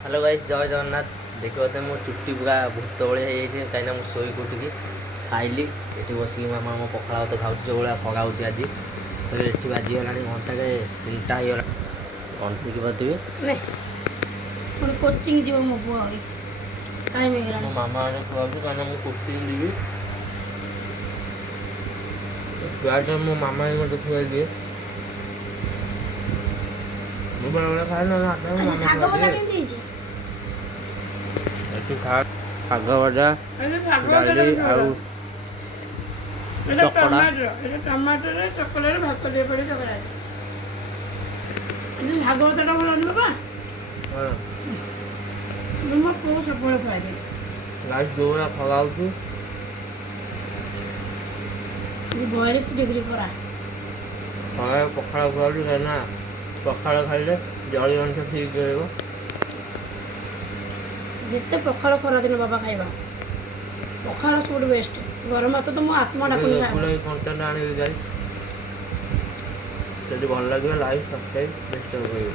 Hello guys जय जगन्नाथ देखिए मो चुट्टी पूरा भूत भाई कहीं शोक उठिकी खाइली ये बस मामा मो पखाड़ा भात खाऊँ जो भाया खरा हो आज ये बाजीगला घंटा के 3टा हो गला की बदबी कोचिंग जीव मो पुआ टाइम मो मामा मैंने खुआ कहीं कोचिंग देवी प्याज मो मामा ही मत खुआ दिए ମୁଁ ବେଳେବେଳେ ଖାଏ ନା ଆଜି ଶାଗ ଭଜା କେମିତି ହେଇଛି? ଏଠି ଶାଗ ଭଜା ଡାଲି ଆଉ ଚକଡ଼ା ଟମାଟୋରେ ଚକଡ଼ାରେ ଭାତ ଟିକେ ପଡ଼ି ଚକଡ଼ା ଆଜି ଶାଗ ଭଜାଟା ଭଲ ଆଣିବ ବା ମୋ ପୁଅ ସବୁବେଳେ ଖାଇବେ ଲାଇଟ୍ ଯେଉଁଭଳିଆ ଖରା ହେଉଛି ଆଜି 42 ଡିଗ୍ରୀ ଖରା ଖରା ପଖାଳ ଖୁଆଉଛି କାହିଁକିନା ପଖାଳ ଖାଇଲେ ଜଳୀୟ ଅଂଶ ଠିକ୍ ରହିବ ଯେତେ ପଖାଳ ଖରା ଦିନ ବାବା ଖାଇବା ପଖାଳ ସବୁଠୁ ବେଷ୍ଟ ଗରମ ଭାତ ତ ମୋ ଆତ୍ମା ଡାକୁନି କଣ୍ଟେଣ୍ଟ ଆଣିବି ଗାଇସ୍ ଯଦି ଭଲ ଲାଗିବ ଲାଇକ୍ ସବସ୍କ୍ରାଇବ୍ ବେଷ୍ଟ କରିବେ।